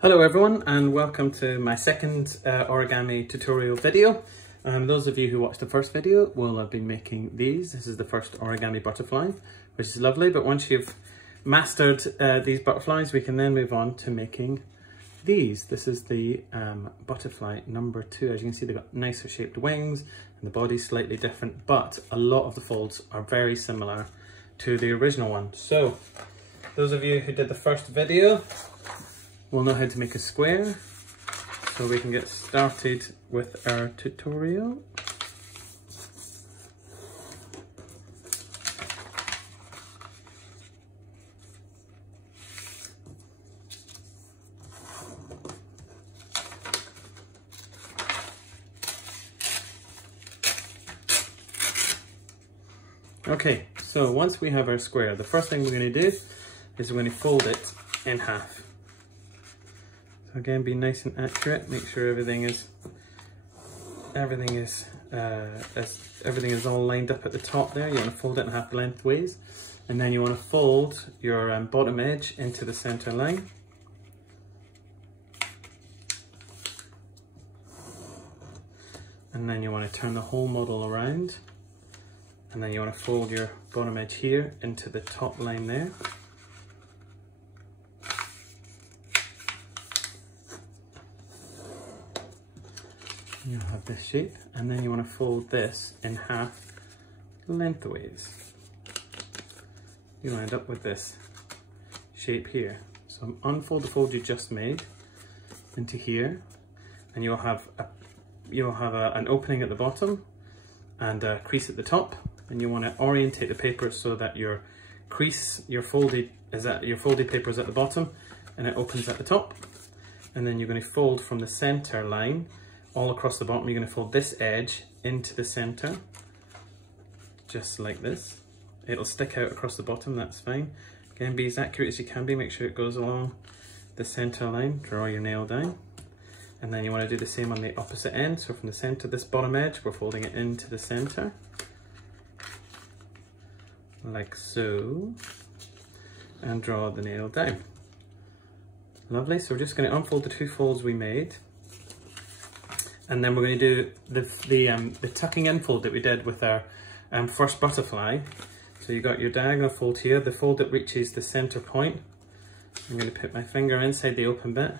Hello everyone and welcome to my second origami tutorial video. Those of you who watched the first video will have been making these. This is the first origami butterfly, which is lovely, but once you've mastered these butterflies we can then move on to making these. This is the butterfly number 2. As you can see, they've got nicer shaped wings and the body's slightly different, but a lot of the folds are very similar to the original one. So those of you who did the first video we'll know how to make a square, so we can get started with our tutorial. Okay, so once we have our square, the first thing we're going to do is we're going to fold it in half. So again, be nice and accurate. Make sure everything is all lined up at the top there. You want to fold it in half lengthways, and then you want to fold your bottom edge into the center line. And then you want to turn the whole model around, and then you want to fold your bottom edge here into the top line there. You'll have this shape, and then you want to fold this in half lengthways. You'll end up with this shape here. So unfold the fold you just made into here, and you'll have an opening at the bottom and a crease at the top, and you want to orientate the paper so that your folded paper is at the bottom and it opens at the top. And then you're going to fold from the center line all across the bottom. You're going to fold this edge into the center, just like this. It'll stick out across the bottom, that's fine. Again, be as accurate as you can be, make sure it goes along the center line. Draw your nail down. And then you want to do the same on the opposite end. So from the center, this bottom edge, we're folding it into the center, like so, and draw the nail down. Lovely, so we're just going to unfold the two folds we made. And then we're going to do the tucking in fold that we did with our first butterfly. So you got your diagonal fold here, the fold that reaches the center point. I'm going to put my finger inside the open bit,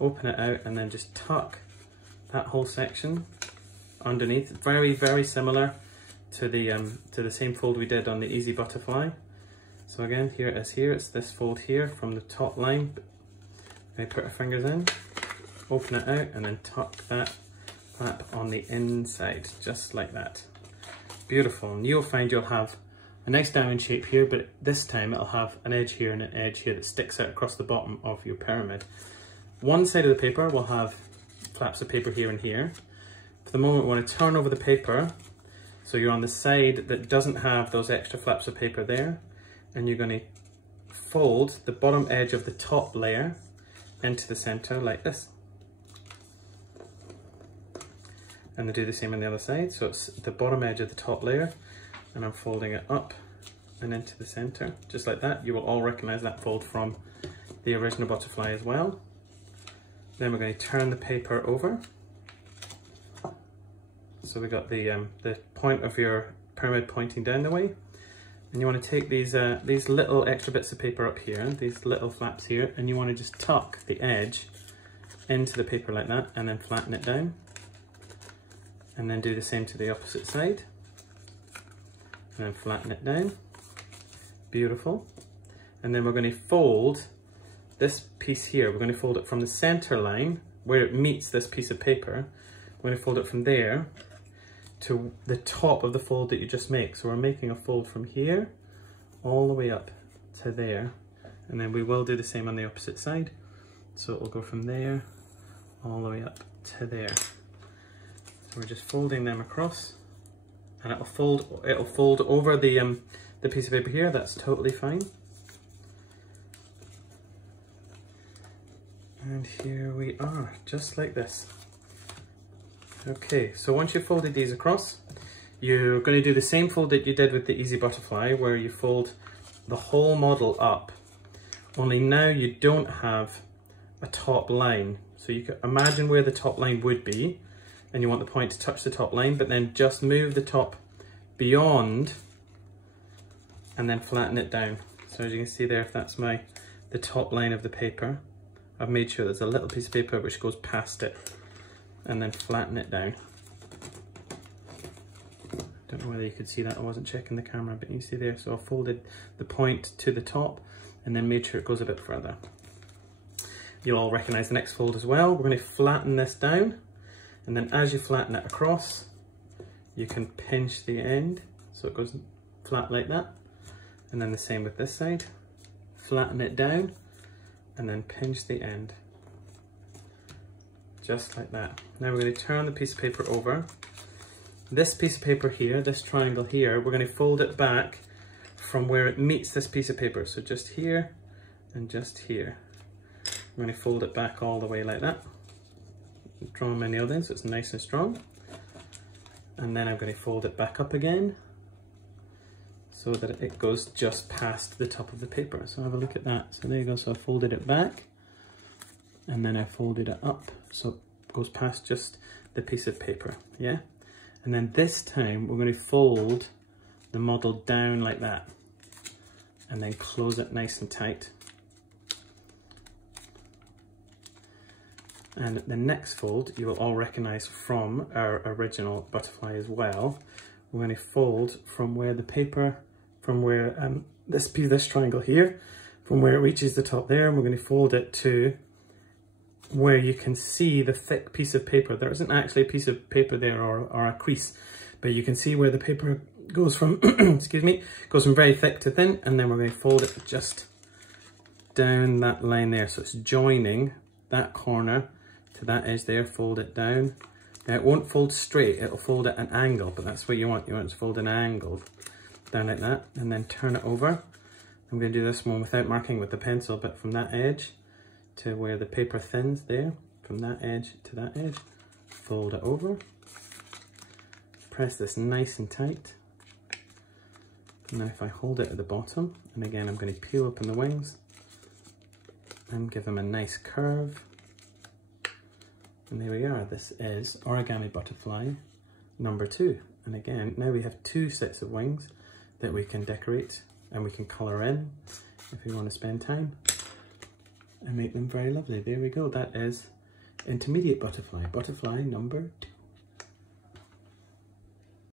open it out, and then just tuck that whole section underneath. Very, very similar to the same fold we did on the easy butterfly. So again, here it is here, it's this fold here from the top line. I put our fingers in, open it out, and then tuck that flap on the inside, just like that. Beautiful. And you'll find you'll have a nice diamond shape here, but this time it'll have an edge here and an edge here that sticks out across the bottom of your pyramid. One side of the paper will have flaps of paper here and here. For the moment, we want to turn over the paper so you're on the side that doesn't have those extra flaps of paper there, and you're going to fold the bottom edge of the top layer into the center like this. And then do the same on the other side. So it's the bottom edge of the top layer, and I'm folding it up and into the center, just like that. You will all recognize that fold from the original butterfly as well. Then we're going to turn the paper over. So we got the point of your pyramid pointing down the way. And you want to take these little extra bits of paper up here, these little flaps here, and you want to just tuck the edge into the paper like that, and then flatten it down. And then do the same to the opposite side, and then flatten it down. Beautiful. And then we're going to fold this piece here. We're going to fold it from the center line where it meets this piece of paper. We're going to fold it from there to the top of the fold that you just make. So we're making a fold from here all the way up to there, and then we will do the same on the opposite side. So it will go from there all the way up to there. We're just folding them across, and it'll fold over the piece of paper here. That's totally fine. And here we are, just like this. Okay, so once you've folded these across, you're going to do the same fold that you did with the easy butterfly, where you fold the whole model up, only now you don't have a top line. So you can imagine where the top line would be, and you want the point to touch the top line, but then just move the top beyond and then flatten it down. So as you can see there, if that's the top line of the paper, I've made sure there's a little piece of paper which goes past it, and then flatten it down. Don't know whether you could see that, I wasn't checking the camera, but you see there, so I folded the point to the top and then made sure it goes a bit further. You'll all recognize the next fold as well. We're going to flatten this down, and then as you flatten it across, you can pinch the end so it goes flat like that. And then the same with this side. Flatten it down and then pinch the end. Just like that. Now we're going to turn the piece of paper over. This piece of paper here, this triangle here, we're going to fold it back from where it meets this piece of paper. So just here and just here. I'm going to fold it back all the way like that. Draw my nail in so it's nice and strong. And then I'm going to fold it back up again so that it goes just past the top of the paper. So have a look at that. So there you go. So I folded it back and then I folded it up so it goes past just the piece of paper. Yeah. And then this time we're going to fold the model down like that and then close it nice and tight. And the next fold you will all recognize from our original butterfly as well. We're going to fold from where the paper, from where this triangle here, from where it reaches the top there, and we're going to fold it to where you can see the thick piece of paper. There isn't actually a piece of paper there or a crease, but you can see where the paper goes from, excuse me, goes from very thick to thin, and then we're going to fold it just down that line there. So it's joining that corner to that edge there, fold it down. Now it won't fold straight, it'll fold at an angle, but that's what you want. You want it to fold an angle down like that, and then turn it over. I'm going to do this one without marking with the pencil, but from that edge to where the paper thins there, from that edge to that edge, fold it over. Press this nice and tight. And then if I hold it at the bottom, and again I'm going to peel open the wings and give them a nice curve. And there we are, this is origami butterfly number 2. And again, now we have 2 sets of wings that we can decorate and we can colour in if we want to spend time and make them very lovely. There we go, that is intermediate butterfly, butterfly number 2.